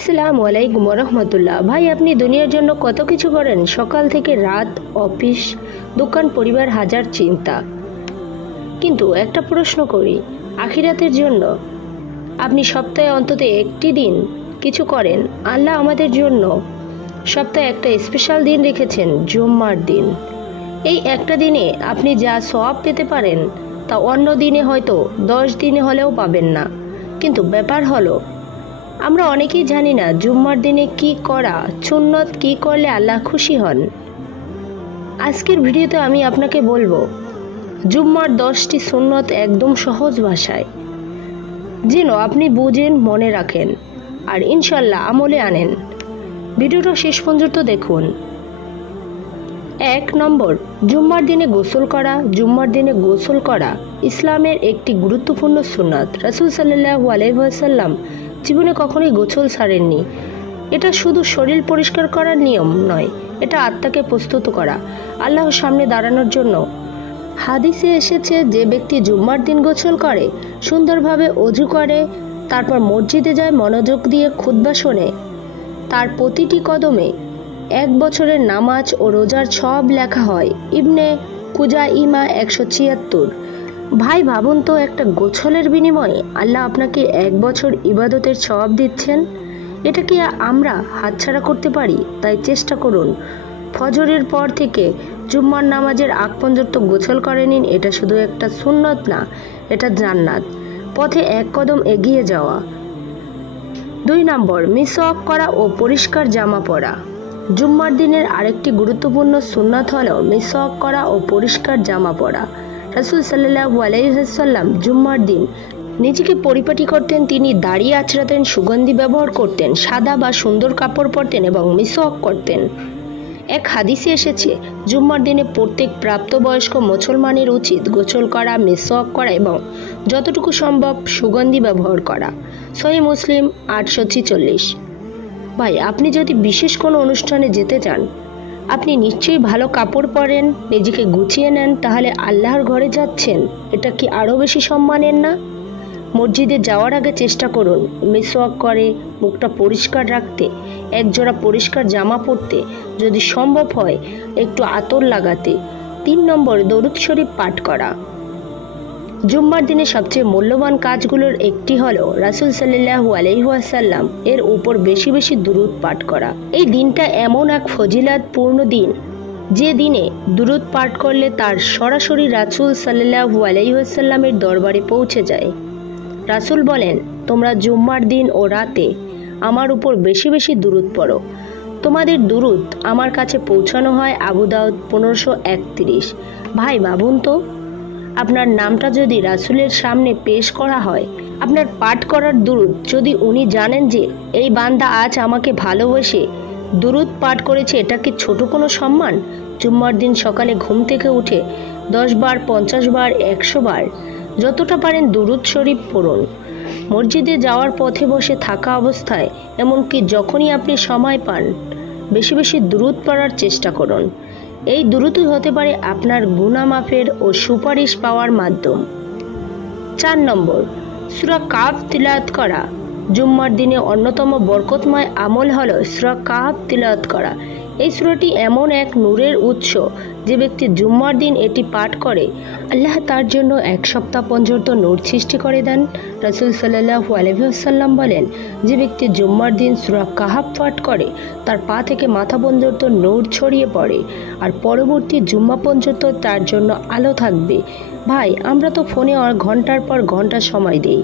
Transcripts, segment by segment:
আসসালামু আলাইকুম রহমতুল্লাহ। ভাই, আপনি দুনিয়ার জন্য কত কিছু করেন, সকাল থেকে রাত, অফিস, দোকান, পরিবার, হাজার চিন্তা। কিন্তু একটা প্রশ্ন করি, আখিরাতের জন্য আপনি সপ্তাহে অন্তত একটি দিন কিছু করেন? আল্লাহ আমাদের জন্য সপ্তাহে একটা স্পেশাল দিন রেখেছেন, জুম্মার দিন। এই একটা দিনে আপনি যা সওয়াব পেতে পারেন তা অন্য দিনে হয়তো 10 দিনে হলেও পাবেন না। কিন্তু ব্যাপার হলো, আমরা অনেকেই জানি না জুম্মার দিনে কি করা সুন্নত, কি করলে আল্লাহ খুশি হন। আজকের ভিডিওতে আমি আপনাকে বলবো জুম্মার 10টি সুন্নত একদম সহজ ভাষায়, যেন আপনি বুঝেন, মনে রাখেন আর ইনশাল্লাহ আমলে আনেন। ভিডিওটা শেষ পর্যন্ত দেখুন। 1 নম্বর, জুম্মার দিনে গোসল করা। জুম্মার দিনে গোসল করা ইসলামের একটি গুরুত্বপূর্ণ সুন্নাত। রাসূল সাল্লাল্লাহু আলাইহি ওয়াসাল্লাম জীবনে কখনোই গোসল ছাড়েননি। এটা শুধু শরীর পরিষ্কার করার নিয়ম নয়, এটা আত্মাকে প্রস্তুত করা আল্লাহর সামনে দাঁড়ানোর জন্য। হাদিসে এসেছে, যে ব্যক্তি জুম্মার দিন গোসল করে, সুন্দরভাবে অজু করে, তারপর মসজিদে যায়, মনোযোগ দিয়ে খুতবা শোনে, তার প্রতিটি কদমে 1 বছরের নামাজ ও রোজার সব লেখা হয়। ইবনে কুজাইমা 176। ভাই, ভাবুন তো, একটা গোসলের বিনিময়ে আল্লাহ আপনাকে 1 বছর ইবাদতের সওয়াব দিচ্ছেন। এটা কি আমরা হাতছাড়া করতে পারি? তাই চেষ্টা করুন, ফজরের পর থেকে জুম্মার নামাজের আগ পর্যন্ত গোসল করে নিন। এটা শুধু একটা সুন্নত না, এটা জান্নাত পথে 1 কদম এগিয়ে যাওয়া। 2 নম্বর, মিসওয়াক করা ও পরিষ্কার জামা পরা। জুম্মার দিনের আরেকটি গুরুত্বপূর্ণ সুন্নাত হলো মিসওয়াক করা ও পরিষ্কার জামা পরা। রাসূল সাল্লাল্লাহু আলাইহি ওয়াসাল্লাম জুম্মার দিন নিজেকে পরিপাটি করতেন। তিনি দাড়ি আঁচড়াতেন, সুগন্ধি ব্যবহার করতেন, সাদা বা সুন্দর কাপড় পরতেন এবং মিসওয়াক করতেন। এক হাদিসে এসেছে, জুম্মার দিনে প্রত্যেক প্রাপ্তবয়স্ক মুসলমানের উচিত গোসল করা, মিসওয়াক করা এবং যতটুকু সম্ভব সুগন্ধি ব্যবহার করা। সহিহ মুসলিম 846। ভাই, আপনি যদি বিশেষ কোনো অনুষ্ঠানে যেতে চান, আপনি নিশ্চয়ই ভালো কাপড় পরেন, নিজেকে গুছিয়ে নেন, তাহলে আল্লাহর ঘরে যাচ্ছেন, এটা কি আরও বেশি সম্মানের না? মসজিদে যাওয়ার আগে চেষ্টা করুন মিসওয়াক করে মুখটা পরিষ্কার রাখতে, একজোড়া পরিষ্কার জামা পরতে, যদি সম্ভব হয় একটু আতর লাগাতে। 3 নম্বর, দরুদ শরীফ পাঠ করা। জুম্মার দিনে সবচেয়ে মূল্যবান কাজগুলোর একটি হলো রাসূল সাল্লাল্লাহু আলাইহি ওয়াসাল্লাম এর উপর বেশি বেশি দুরূদ পাঠ করা। এই দিনটা এমন এক ফজিলাতপূর্ণ দিন, যে দিনে দুরূদ পাঠ করলে তার সরাসরি রাসূল সাল্লাল্লাহু আলাইহি ওয়াসাল্লামের দরবারে পৌঁছে যায়। রাসূল বলেন, তোমরা জুম্মার দিন ও রাতে আমার উপর বেশি বেশি দুরূদ পড়ো, তোমাদের দুরূদ আমার কাছে পৌঁছানো হয়। আবু দাউদ 1531। ভাই, ভাবুন তো, আপনার নামটা যদি রাসূলের সামনে পেশ করা হয়, আপনার পাঠ করার দুরূদ যদি উনি জানেন যে এই বান্দা আজ আমাকে ভালোবেসে দুরূদ পাঠ করেছে, এটা কি ছোট কোনো সম্মান? জুম্মার দিন সকালে ঘুম থেকে উঠে 10 বার, 50 বার, 100 বার, যতটা পারেন দুরূদ শরীফ পড়ুন। মসজিদে যাওয়ার পথে বসে থাকা অবস্থায়, এমনকি যখনই আপনি সময় পান, বেশি বেশি দুরূদ পড়ার চেষ্টা করুন। এই দুরূদই হতে পারে আপনার গুনাহ মাফের ও সুপারিশ পাওয়ার মাধ্যম। 4 নম্বর, সূরা কাহফ তিলাওয়াত করা। জুম্মার দিনে অন্যতম বরকতময় আমল হলো সূরা কাহফ তিলাওয়াত করা। এই সূরাটি এমন এক নূরের উৎস, যে ব্যক্তি জুম্মার দিন এটি পাঠ করে, আল্লাহ তার জন্য 1 সপ্তাহ পর্যন্ত নূর সৃষ্টি করে দেন। রাসূল সাল্লাল্লাহু আলাইহি ওয়াসাল্লাম বলেন, যে ব্যক্তি জুম্মার দিন সূরা কাহফ পাঠ করে, তার পা থেকে মাথা পর্যন্ত নূর ছড়িয়ে পড়ে, আর পরবর্তী জুম্মা পর্যন্ত তার জন্য আলো থাকবে। ভাই, আমরা তো ফোনে ঘন্টার পর ঘন্টা সময় দেই,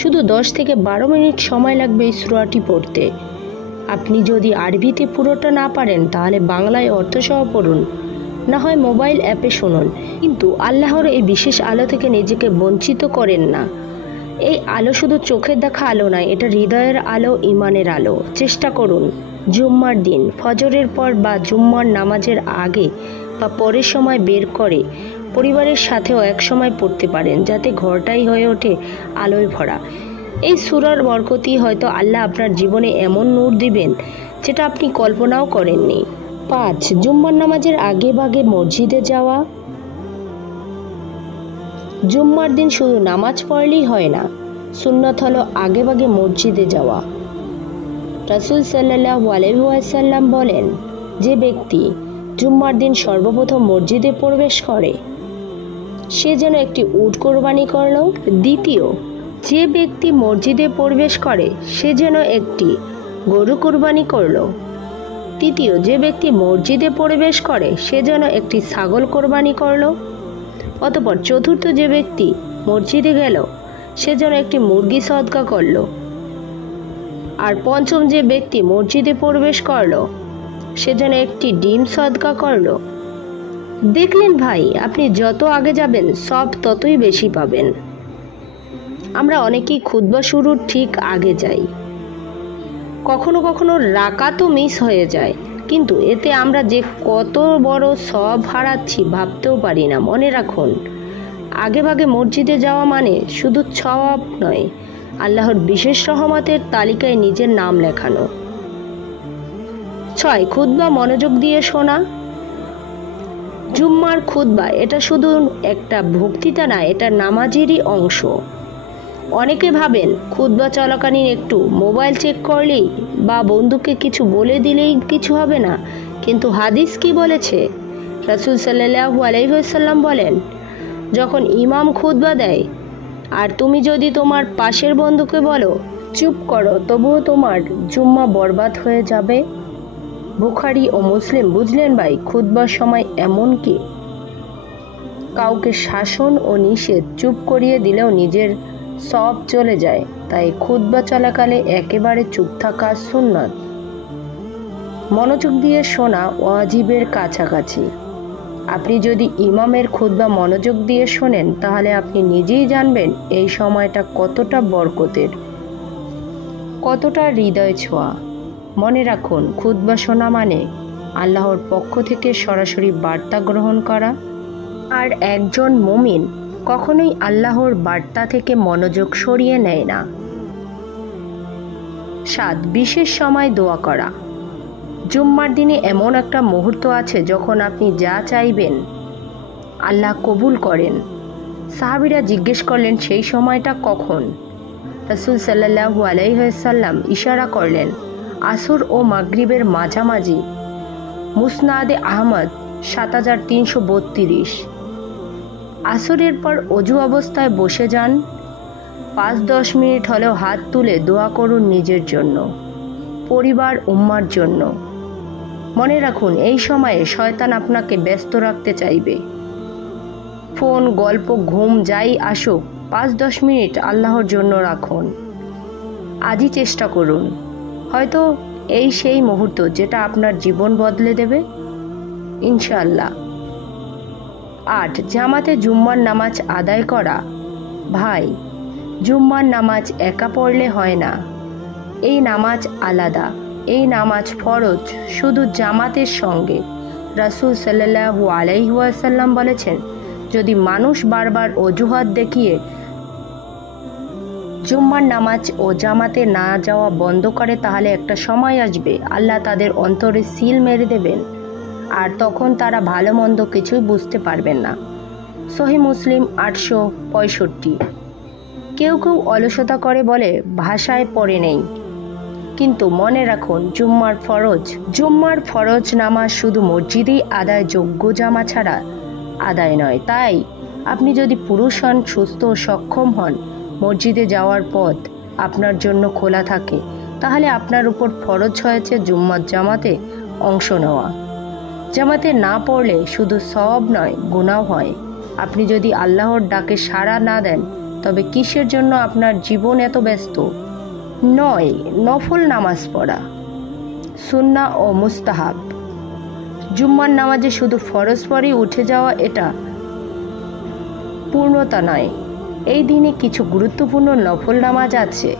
শুধু 10 থেকে 12 মিনিট সময় লাগবে এই সূরাটি পড়তে। আপনি যদি আরবিতে পুরোটা না পারেন, তাহলে বাংলায় অর্থসহ পড়ুন, না হয় মোবাইল অ্যাপে শুনুন, কিন্তু আল্লাহর এই বিশেষ আলো থেকে নিজেকে বঞ্চিত করেন না। এই আলো শুধু চোখের দেখা আলো নয়, এটা হৃদয়ের আলো, ইমানের আলো। চেষ্টা করুন জুম্মার দিন ফজরের পর বা জুম্মার নামাজের আগে বা পরের সময় বের করে পরিবারের সাথেও এক সময় পড়তে পারেন, যাতে ঘরটাই হয়ে ওঠে আলোয় ভরা। এই সূরার বরকতই হয়তো আল্লাহ আপনার জীবনে এমন নূর দিবেন, যেটা আপনি কল্পনাও করেননি। 5, জুম্মার নামাজের আগে ভাগে মসজিদে যাওয়া। জুম্মার দিন শুধু নামাজ পড়লেই হয় না, সুন্নত হলো আগে ভাগে মসজিদে যাওয়া। রাসূল সাল্লাল্লাহু আলাইহি ওয়াসাল্লাম বলেন, যে ব্যক্তি জুম্মার দিন সর্বপ্রথম মসজিদে প্রবেশ করে সে যেন একটি উট কোরবানি করল। দ্বিতীয়, যে ব্যক্তি মসজিদে প্রবেশ করে সে যেন একটি গরু কোরবানি করল। তৃতীয়, যে ব্যক্তি মসজিদে প্রবেশ করে সে যেন একটি ছাগল কোরবানি করল। অতঃপর চতুর্থ, যে ব্যক্তি মসজিদে গেল সে যেন একটি মুরগি সদকা করল। আর পঞ্চম, যে ব্যক্তি মসজিদে প্রবেশ করল সে যেন একটি ডিম সদকা করল। দেখলেন ভাই, আপনি যত আগে যাবেন সব ততই বেশি পাবেন। আমরা অনেকেই খুতবা শুরুর ঠিক আগে যাই, কখনো কখনো রাকাতও মিস হয়ে যায়, কিন্তু এতে আমরা যে কত বড় সওয়াব হারাচ্ছি ভাবতেও পারি না। মনে রাখুন, আগে ভাগে মসজিদে যাওয়া মানে শুধু সওয়াব নয়, আল্লাহর বিশেষ রহমতের তালিকায় নিজের নাম লেখানো। 6, খুতবা মনোযোগ দিয়ে শোনা। জুম্মার খুতবা এটা শুধু একটা বক্তৃতা না, এটা নামাজেরই অংশ। অনেকে ভাবেন খুতবা চলাকালীন একটু মোবাইল চেক করলেই বা বন্ধুকে কিছু বলে দিলেই কিছু হবে না, কিন্তু হাদিস কি বলেছে? রাসূল সাল্লাল্লাহু আলাইহি ওয়াসাল্লাম বলেন, যখন ইমাম খুতবা দেয় আর তুমি যদি তোমার পাশের বন্ধুকে বলো চুপ করো, তবুও তোমার জুম্মা বরবাদ হয়ে যাবে। বুখারী ও মুসলিম। বুঝলেন ভাই, খুতবার সময় এমন কি কাউকে শাসন ও নিষেধ চুপ করিয়ে দিলেও নিজের সওয়াব চলে যায়। তাই খুতবা চলাকালে একেবারে চুপ থাকা সুন্নাত। মনোযোগ দিয়ে শোনা ওয়াজিবের কাছাকাছি। আপনি যদি ইমামের খুতবা মনোযোগ দিয়ে শোনেন তাহলে আপনি নিজেই জানবেন এই সময়টা কতটা বরকতের, কতটা হৃদয় ছোঁয়া। মনে রাখুন, খুতবা শোনা মানে আল্লাহর পক্ষ থেকে সরাসরি বার্তা গ্রহণ করা, আর একজন মুমিন কখনোই আল্লাহর বার্তা থেকে মনোযোগ সরিয়ে নেয় না। 7, বিশেষ সময় দোয়া করা। জুম্মার দিনে এমন একটা মুহূর্ত আছে যখন আপনি যা চাইবেন আল্লাহ কবুল করেন। সাহাবীরা জিজ্ঞেস করলেন, সেই সময়টা কখন? রাসূল সাল্লাল্লাহু আলাইহি ওয়াসাল্লাম ইশারা করলেন, আসর ও মাগরিবের মাঝামাঝি। মুসনাদে আহমদ 7332। আসরের পর অজু অবস্থায় বসে যান, 5-10 মিনিট হলেও হাত তুলে দোয়া করুন নিজের জন্য, পরিবার, উম্মার জন্য। মনে রাখুন, এই সময়ে শয়তান আপনাকে ব্যস্ত রাখতে চাইবে। ফোন, গল্প, ঘুম যাই আসুক, 5-10 মিনিট আল্লাহর জন্য রাখুন। আজই চেষ্টা করুন, হয়তো এই সেই মুহূর্ত যেটা আপনার জীবন বদলে দেবে ইনশাআল্লাহ। 8, জামাতে জুম্মার নামাজ আদায় করা। ভাই, জুম্মার নামাজ একা পড়লে হয় না, এই নামাজ আলাদা, এই নামাজ ফরজ শুধু জামাতের সঙ্গে। রাসূল সাল্লাল্লাহু আলাইহি ওয়াসাল্লাম বলেছেন, যদি মানুষ বারবার অজুহাত দেখিয়ে জুম্মার নামাজ ও জামাতে না যাওয়া বন্ধ করে তাহলে একটা সময় আসবে আল্লাহ তাদের অন্তরে সিল মেরে দেবেন, আর তখন তারা ভালো মন্দ কিছুই বুঝতে পারবেন না। সহিহ মুসলিম 865। কেউ কেউ অলসতা করে বলে ভাষায় পড়ে নেই, কিন্তু মনে রাখুন, জুম্মার ফরজ নামাজ শুধু মসজিদেই আদায় যোগ্য জামা ছাড়া আদায় নয়। তাই আপনি যদি পুরুষ হন, সুস্থ ও সক্ষম হন, মসজিদে যাওয়ার পথ আপনার জন্য খোলা থাকে, তাহলে আপনার উপর ফরজ হয়েছে জুম্মার জামাতে অংশ নেওয়া। জামাতে না পড়লে শুধু সওয়াব নয়, গুনাহ হয়। আপনি যদি আল্লাহর ডাকে সাড়া না দেন তবে কিসের জন্য আপনার জীবন এত ব্যস্ত? 9, নফল নামাজ পড়া। সুন্নাহ ও মুস্তাহাব। জুম্মার নামাজে শুধু ফরজ পরেই উঠে যাওয়া এটা পূর্ণতা নয়। এই দিনে কিছু গুরুত্বপূর্ণ নফল নামাজ আছে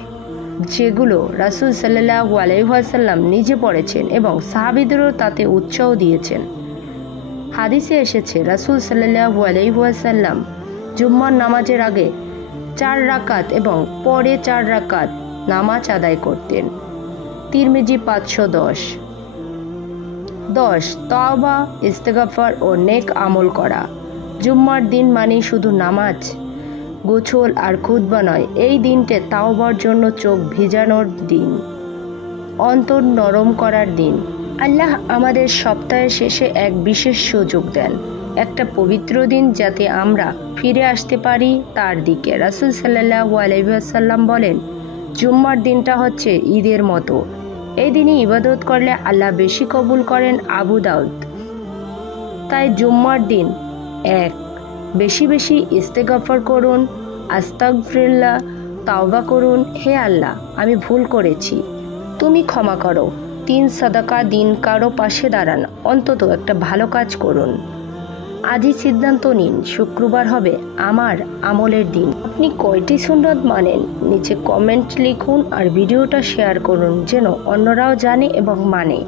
যেগুলো রাসূল সাল্লাল্লাহু আলাইহি ওয়াসাল্লাম নিজে পড়েছেন এবং সাহাবীদেরও তাতে উৎসাহ দিয়েছেন। হাদিসে এসেছে, রাসূল সাল্লাল্লাহু আলাইহি ওয়াসাল্লাম জুম্মার নামাজের আগে 4 রাকাত এবং পরে 4 রাকাত নামাজ আদায় করতেন। তিরমিজি 510। 10, তওবা, ইস্তেগফার ও নেক আমল করা। জুম্মার দিন মানে শুধু নামাজ, গোসল আর খুতবা নয়, এই দিনটা তাওবার জন্য চোখ ভিজানোর দিন। অন্তর নরম করার দিন। আল্লাহ আমাদের সপ্তাহের শেষে এক বিশেষ সুযোগ দেন, একটা পবিত্র দিন যাতে আমরা ফিরে আসতে পারি তার দিকে। রাসূল সাল্লাল্লাহু আলাইহি ওয়াসাল্লাম বলেন, জুম্মার দিনটা হচ্ছে ঈদের মতো। এই দিনে ইবাদত করলে আল্লাহ বেশি কবুল করেন। আবু দাউদ। তাই জুম্মার দিন বেশি বেশি ইস্তেগফার করুন, আস্তাগফিরুল্লাহ, তাওবা করুন। হে আল্লাহ, আমি ভুল করেছি, তুমি ক্ষমা করো। 3 সাদাকা দিন, কারো পাশে দাঁড়ান, অন্তত একটা ভালো কাজ করুন। আজই সিদ্ধান্ত নিন, শুক্রবার হবে আমার আমলের দিন। আপনি কয়টি সুন্নত মানেন নিচে কমেন্ট লিখুন আর ভিডিওটা শেয়ার করুন যেন অন্যরাও জানে এবং মানে।